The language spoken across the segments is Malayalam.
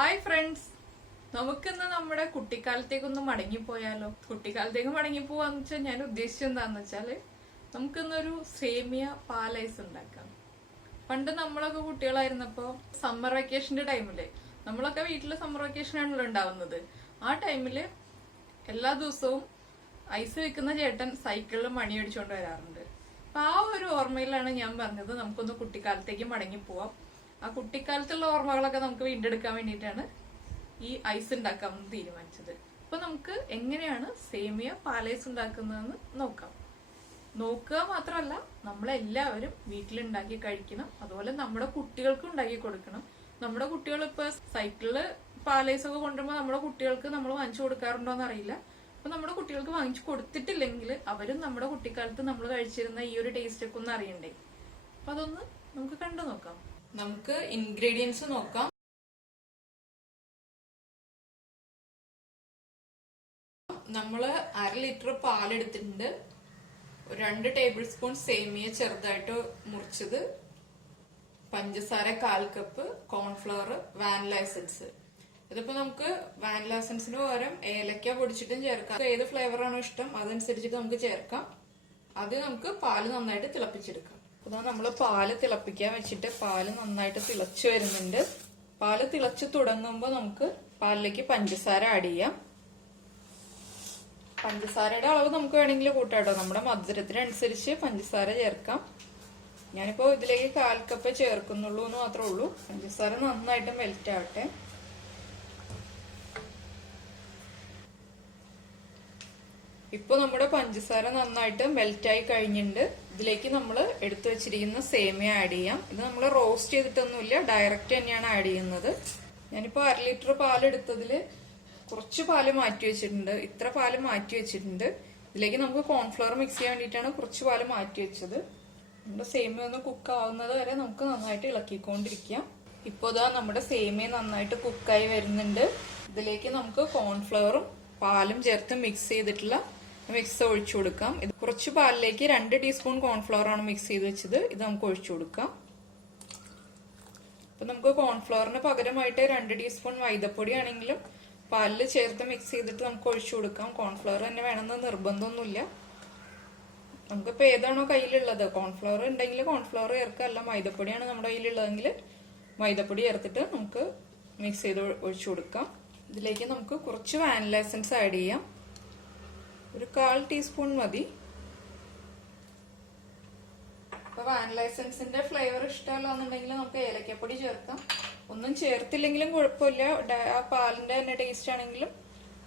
ഹായ് ഫ്രണ്ട്സ്, നമുക്കിന്ന് നമ്മുടെ കുട്ടിക്കാലത്തേക്കൊന്ന് മടങ്ങിപ്പോയാലോ? കുട്ടിക്കാലത്തേക്ക് മടങ്ങിപ്പോവാന്ന് വെച്ചാൽ ഞാൻ ഉദ്ദേശിച്ചത് എന്താന്ന് വെച്ചാല് നമുക്കിന്നൊരു സേമിയ പാലൈസ് ഉണ്ടാക്കാം. പണ്ട് നമ്മളൊക്കെ കുട്ടികളായിരുന്നപ്പോ സമ്മർ വെക്കേഷന്റെ ടൈമില് നമ്മളൊക്കെ വീട്ടില് സമ്മർ വെക്കേഷൻ ആണല്ലോ ഉണ്ടാവുന്നത്. ആ ടൈമില് എല്ലാ ദിവസവും ഐസ് വെക്കുന്ന ചേട്ടൻ സൈക്കിളിൽ മണി അടിച്ചുകൊണ്ട് വരാറുണ്ട്. അപ്പൊ ആ ഒരു ഓർമ്മയിലാണ് ഞാൻ പറഞ്ഞത് നമുക്കൊന്ന് കുട്ടിക്കാലത്തേക്ക് മടങ്ങിപ്പോവാം. ആ കുട്ടിക്കാലത്തുള്ള ഓർമ്മകളൊക്കെ നമുക്ക് വീണ്ടെടുക്കാൻ വേണ്ടിയിട്ടാണ് ഈ ഐസ് ഉണ്ടാക്കാമെന്ന് തീരുമാനിച്ചത്. അപ്പൊ നമുക്ക് എങ്ങനെയാണ് സേമിയ പാലൈസ് ഉണ്ടാക്കുന്നതെന്ന് നോക്കാം. നോക്കുക മാത്രമല്ല, നമ്മളെല്ലാവരും വീട്ടിലുണ്ടാക്കി കഴിക്കണം. അതുപോലെ നമ്മുടെ കുട്ടികൾക്കും ഉണ്ടാക്കി കൊടുക്കണം. നമ്മുടെ കുട്ടികൾ ഇപ്പൊ സൈക്കിളില് പാലൈസ് ഒക്കെ കൊണ്ടുവരുമ്പോൾ നമ്മുടെ കുട്ടികൾക്ക് നമ്മൾ വാങ്ങിച്ചു കൊടുക്കാറുണ്ടോന്ന് അറിയില്ല. അപ്പൊ നമ്മുടെ കുട്ടികൾക്ക് വാങ്ങിച്ചു കൊടുത്തിട്ടില്ലെങ്കിൽ അവരും നമ്മുടെ കുട്ടിക്കാലത്ത് നമ്മൾ കഴിച്ചിരുന്ന ഈ ഒരു ടേസ്റ്റ് ഒക്കെ ഒന്ന് അറിയണ്ടേ. അപ്പൊ അതൊന്ന് നമുക്ക് കണ്ടു നോക്കാം. നമുക്ക് ഇൻഗ്രീഡിയൻസ് നോക്കാം. നമ്മള് 1/2 ലിറ്റർ പാലെടുത്തിട്ടുണ്ട്. 2 ടേബിൾ സ്പൂൺ സേമിയ ചെറുതായിട്ട് മുറിച്ചത്, പഞ്ചസാര 1/4 കപ്പ്, കോൺഫ്ലവർ, വാനില എസൻസ്. ഇതിപ്പോ നമുക്ക് വാനില എസൻസിന് പകരം ഏലക്ക പൊടിച്ചിട്ടും ചേർക്കാം. ഏത് ഫ്ലേവർ ആണോ ഇഷ്ടം അതനുസരിച്ചിട്ട് നമുക്ക് ചേർക്കാം. ആദ്യം നമുക്ക് പാല് നന്നായിട്ട് തിളപ്പിച്ചെടുക്കാം. അതാ നമ്മള് പാല് തിളപ്പിക്കാൻ വെച്ചിട്ട് പാല് നന്നായിട്ട് തിളച്ചു വരുന്നുണ്ട്. പാല് തിളച്ചു തുടങ്ങുമ്പോൾ നമുക്ക് പാലിലേക്ക് പഞ്ചസാര ആഡ് ചെയ്യാം. പഞ്ചസാരയുടെ അളവ് നമുക്ക് വേണമെങ്കിൽ കൂട്ടാട്ടോ. നമ്മുടെ മധുരത്തിനനുസരിച്ച് പഞ്ചസാര ചേർക്കാം. ഞാനിപ്പോ ഇതിലേക്ക് 1/4 കപ്പ് ചേർക്കുന്നുള്ളൂ എന്ന് മാത്രമേ ഉള്ളൂ. പഞ്ചസാര നന്നായിട്ട് മെൽറ്റ് ആവട്ടെ. ഇപ്പൊ നമ്മുടെ പഞ്ചസാര നന്നായിട്ട് മെൽറ്റായി കഴിഞ്ഞിട്ടുണ്ട്. ഇതിലേക്ക് നമ്മൾ എടുത്തു വെച്ചിരിക്കുന്ന സേമിയ ആഡ് ചെയ്യാം. ഇത് നമ്മൾ റോസ്റ്റ് ചെയ്തിട്ടൊന്നുമില്ല, ഡയറക്റ്റ് തന്നെയാണ് ആഡ് ചെയ്യുന്നത്. ഞാനിപ്പോ 1/2 ലിറ്റർ പാൽ എടുത്തതില് കുറച്ച് പാല് മാറ്റി വെച്ചിട്ടുണ്ട്. ഇത്ര പാല് മാറ്റി വെച്ചിട്ടുണ്ട്. ഇതിലേക്ക് നമുക്ക് കോൺഫ്ലവർ മിക്സ് ചെയ്യാൻ വേണ്ടിയിട്ടാണ് കുറച്ച് പാല് മാറ്റി വെച്ചത്. നമ്മുടെ സേമിയ ഒന്ന് കുക്ക് ആവുന്നത് വരെ നമുക്ക് നന്നായിട്ട് ഇളക്കിക്കൊണ്ടിരിക്കാം. ഇപ്പൊ ഇതാ നമ്മുടെ സേമിയ നന്നായിട്ട് കുക്കായി വരുന്നുണ്ട്. ഇതിലേക്ക് നമുക്ക് കോൺഫ്ലവറും പാലും ചേർത്ത് മിക്സ് ചെയ്തിട്ടുള്ള മിക്സ് ഒഴിച്ചു കൊടുക്കാം. ഇത് കുറച്ച് പാലിലേക്ക് 2 ടീസ്പൂൺ കോൺഫ്ലവർ ആണ് മിക്സ് ചെയ്ത് വെച്ചത്. ഇത് നമുക്ക് ഒഴിച്ചു കൊടുക്കാം. അപ്പൊ നമുക്ക് കോൺഫ്ലവറിന് പകരമായിട്ട് 2 ടീസ്പൂൺ മൈദപ്പൊടി ആണെങ്കിലും പാലിൽ ചേർത്ത് മിക്സ് ചെയ്തിട്ട് നമുക്ക് ഒഴിച്ചു കൊടുക്കാം. കോൺഫ്ലവർ തന്നെ വേണമെന്ന് നിർബന്ധമൊന്നുമില്ല. നമുക്കിപ്പോ ഏതാണോ കയ്യിലുള്ളത്, കോൺഫ്ലവർ ഉണ്ടെങ്കിൽ കോൺഫ്ലവർ ചേർക്കുക, അല്ല മൈദപ്പൊടിയാണ് നമ്മുടെ കയ്യിലുള്ളതെങ്കിൽ മൈദപ്പൊടി ചേർത്തിട്ട് നമുക്ക് മിക്സ് ചെയ്ത് ഒഴിച്ചു കൊടുക്കാം. ഇതിലേക്ക് നമുക്ക് കുറച്ച് വാനില എസൻസ് ആഡ് ചെയ്യാം. ഒരു 1/4 ടീസ്പൂൺ മതി. അപ്പൊ വാനില എസൻസിന്റെ ഫ്ലേവർ ഇഷ്ടമല്ലാന്നുണ്ടെങ്കിൽ നമുക്ക് ഏലക്കപ്പൊടി ചേർക്കാം. ഒന്നും ചേർത്തില്ലെങ്കിലും കുഴപ്പമില്ല, ആ പാലിന്റെ തന്നെ ടേസ്റ്റ് ആണെങ്കിലും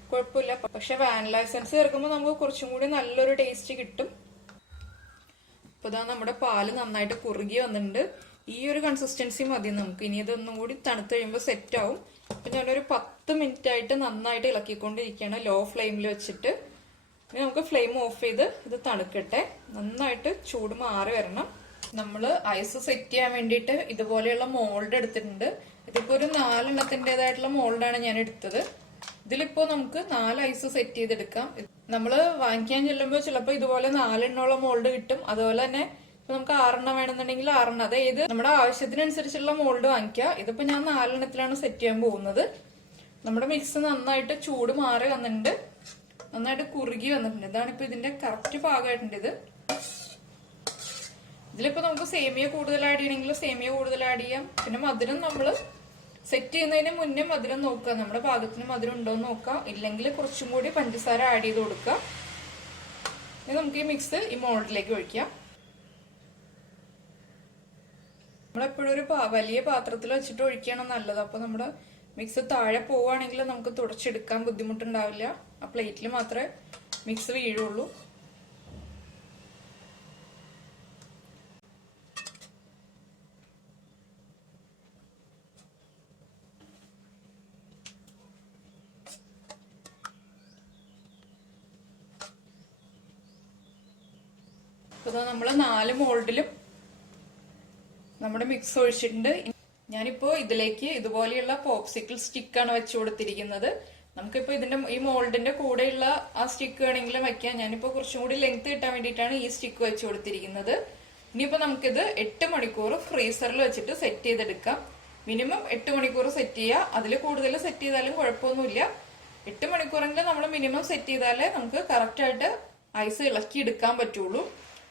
കുഴപ്പമില്ല. പക്ഷെ വാനില എസൻസ് ചേർക്കുമ്പോൾ നമുക്ക് കുറച്ചും കൂടി നല്ലൊരു ടേസ്റ്റ് കിട്ടും. അപ്പൊ ഇതാ നമ്മുടെ പാല് നന്നായിട്ട് കുറുകി വന്നിട്ടുണ്ട്. ഈ ഒരു കൺസിസ്റ്റൻസി മതി നമുക്ക്. ഇനി ഇതൊന്നും കൂടി തണുത്ത് കഴിയുമ്പോൾ സെറ്റ് ആവും. അപ്പൊ ഞാനൊരു 10 മിനിറ്റ് ആയിട്ട് നന്നായിട്ട് ഇളക്കിക്കൊണ്ടിരിക്കുകയാണ്, ലോ ഫ്ലെയിമിൽ വെച്ചിട്ട്. ഇനി നമുക്ക് ഫ്ലെയിം ഓഫ് ചെയ്ത് ഇത് തണുക്കട്ടെ. നന്നായിട്ട് ചൂട് മാറി വരണം. നമ്മള് ഐസ് സെറ്റ് ചെയ്യാൻ വേണ്ടിയിട്ട് ഇതുപോലെയുള്ള മോൾഡ് എടുത്തിട്ടുണ്ട്. ഇതിപ്പോ ഒരു 4 എണ്ണത്തിൻ്റെതായിട്ടുള്ള മോൾഡാണ് ഞാൻ എടുത്തത്. ഇതിലിപ്പോ നമുക്ക് 4 ഐസ് സെറ്റ് ചെയ്തെടുക്കാം. നമ്മള് വാങ്ങിക്കാൻ ചെല്ലുമ്പോൾ ചിലപ്പോൾ ഇതുപോലെ 4 എണ്ണമുള്ള മോൾഡ് കിട്ടും. അതുപോലെ തന്നെ ഇപ്പൊ നമുക്ക് 6 എണ്ണം വേണമെന്നുണ്ടെങ്കിൽ 6 എണ്ണം, അതായത് നമ്മുടെ ആവശ്യത്തിനനുസരിച്ചുള്ള മോൾഡ് വാങ്ങിക്കുക. ഇതിപ്പോ ഞാൻ 4 എണ്ണത്തിലാണ് സെറ്റ് ചെയ്യാൻ പോകുന്നത്. നമ്മുടെ മിക്സ് നന്നായിട്ട് ചൂട് മാറി വന്നിട്ടുണ്ട്, നന്നായിട്ട് കുറുകി വന്നിട്ടുണ്ട്. ഇതാണ് ഇപ്പൊ ഇതിന്റെ കറക്റ്റ് പാകമായിട്ടുണ്ട്. ഇതിലിപ്പോ നമുക്ക് സേമിയ കൂടുതൽ ആഡ് ചെയ്യണമെങ്കിൽ സേമിയ കൂടുതൽ ആഡ് ചെയ്യാം. പിന്നെ മധുരം നമ്മള് സെറ്റ് ചെയ്യുന്നതിന് മുന്നേ മധുരം നോക്കുക, നമ്മുടെ പാകത്തിന് മധുരം ഉണ്ടോന്ന് നോക്കാം. ഇല്ലെങ്കിൽ കുറച്ചും കൂടി പഞ്ചസാര ആഡ് ചെയ്ത് കൊടുക്കുക. ഇനി നമുക്ക് ഈ മിക്സ് ഈ മോൾഡിലേക്ക് ഒഴിക്കാം. നമ്മളെപ്പോഴും ഒരു വലിയ പാത്രത്തിൽ വെച്ചിട്ട് ഒഴിക്കുകയാണ് നല്ലത്. അപ്പൊ നമ്മുടെ മിക്സ് താഴെ പോവുകയാണെങ്കിൽ നമുക്ക് തുടച്ചെടുക്കാൻ ബുദ്ധിമുട്ടുണ്ടാവില്ല. ആ പ്ലേറ്റിൽ മാത്രമേ മിക്സ് വീഴുള്ളൂ. ഇപ്പൊ നമ്മള് 4 മോൾഡിലും നമ്മുടെ മിക്സ് ഒഴിച്ചിട്ടുണ്ട്. ഞാനിപ്പോ ഇതിലേക്ക് ഇതുപോലെയുള്ള പോപ്സിക്കിൾ സ്റ്റിക്കാണ് വെച്ചു കൊടുത്തിരിക്കുന്നത്. നമുക്കിപ്പോ ഇതിന്റെ ഈ മോൾഡിന്റെ കൂടെയുള്ള ആ സ്റ്റിക്ക് വേണമെങ്കിലും വെക്കാം. ഞാനിപ്പോ കുറച്ചും കൂടി ലെങ്ത് കിട്ടാൻ വേണ്ടിയിട്ടാണ് ഈ സ്റ്റിക്ക് വെച്ചു കൊടുത്തിരിക്കുന്നത്. ഇനിയിപ്പോ നമുക്കിത് 8 മണിക്കൂർ ഫ്രീസറിൽ വെച്ചിട്ട് സെറ്റ് ചെയ്തെടുക്കാം. മിനിമം 8 മണിക്കൂർ സെറ്റ് ചെയ്യുക. അതിൽ കൂടുതൽ സെറ്റ് ചെയ്താലും കുഴപ്പമൊന്നുമില്ല. 8 മണിക്കൂറെങ്കിലും നമ്മൾ മിനിമം സെറ്റ് ചെയ്താലേ നമുക്ക് കറക്റ്റായിട്ട് ഐസ് ഇളക്കി എടുക്കാൻ പറ്റുള്ളൂ.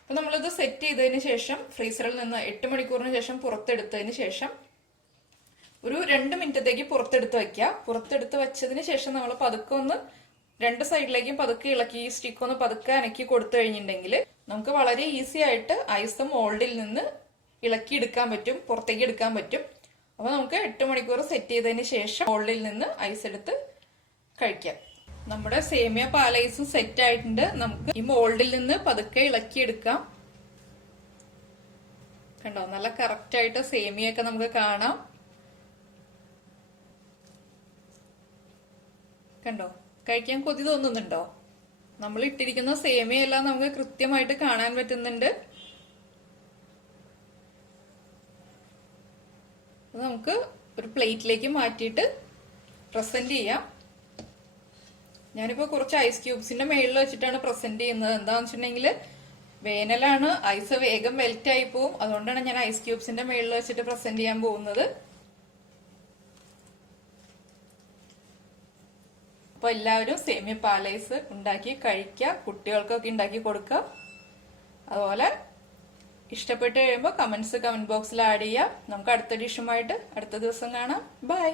അപ്പൊ നമ്മളിത് സെറ്റ് ചെയ്തതിന് ശേഷം ഫ്രീസറിൽ നിന്ന് 8 മണിക്കൂറിന് ശേഷം പുറത്തെടുത്തതിന് ശേഷം ഒരു 2 മിനിറ്റത്തേക്ക് പുറത്തെടുത്ത് വെക്കുക. പുറത്തെടുത്ത് വെച്ചതിന് ശേഷം നമ്മൾ പതുക്കെ ഒന്ന് 2 സൈഡിലേക്കും പതുക്കെ ഇളക്കി ഈ സ്റ്റിക്ക് ഒന്ന് പതുക്കെ അനക്കി കൊടുത്തു കഴിഞ്ഞിട്ടുണ്ടെങ്കിൽ നമുക്ക് വളരെ ഈസി ആയിട്ട് ഐസ് മോൾഡിൽ നിന്ന് ഇളക്കി എടുക്കാൻ പറ്റും, പുറത്തേക്ക് എടുക്കാൻ പറ്റും. അപ്പൊ നമുക്ക് 8 മണിക്കൂർ സെറ്റ് ചെയ്തതിന് ശേഷം മോൾഡിൽ നിന്ന് ഐസ് എടുത്ത് കഴിക്കാം. നമ്മുടെ സേമിയ പാൽ ഐസും സെറ്റ് ആയിട്ടുണ്ട്. നമുക്ക് ഈ മോൾഡിൽ നിന്ന് പതുക്കെ ഇളക്കി എടുക്കാം. കണ്ടോ, നല്ല കറക്റ്റ് ആയിട്ട് സേമിയൊക്കെ നമുക്ക് കാണാം. കണ്ടോ, കഴിക്കാൻ കൊതി തോന്നുന്നുണ്ടോ? നമ്മൾ ഇട്ടിരിക്കുന്ന സേമിയെല്ലാം നമുക്ക് കൃത്യമായിട്ട് കാണാൻ പറ്റുന്നുണ്ട്. നമുക്ക് ഒരു പ്ലേറ്റിലേക്ക് മാറ്റിയിട്ട് പ്രസന്റ് ചെയ്യാം. ഞാനിപ്പോ കുറച്ച് ഐസ് ക്യൂബ്സിന്റെ മേളിൽ വെച്ചിട്ടാണ് പ്രസന്റ് ചെയ്യുന്നത്. എന്താന്ന് വെച്ചിട്ടുണ്ടെങ്കിൽ വേനലാണ്, ഐസ് വേഗം മെൽറ്റ് ആയി പോവും. അതുകൊണ്ടാണ് ഞാൻ ഐസ് ക്യൂബ്സിന്റെ മേളിൽ വെച്ചിട്ട് പ്രസന്റ് ചെയ്യാൻ പോകുന്നത്. അപ്പൊ എല്ലാവരും സേമിയ പാൽ ഐസ് ഉണ്ടാക്കി കഴിക്കുക, കുട്ടികൾക്കൊക്കെ ഉണ്ടാക്കി കൊടുക്കുക. അതുപോലെ ഇഷ്ടപ്പെട്ട് കഴിയുമ്പോൾ കമന്റ് ബോക്സിൽ ആഡ് ചെയ്യുക. നമുക്ക് അടുത്ത ഡിഷുമായിട്ട് അടുത്ത ദിവസം കാണാം. ബൈ.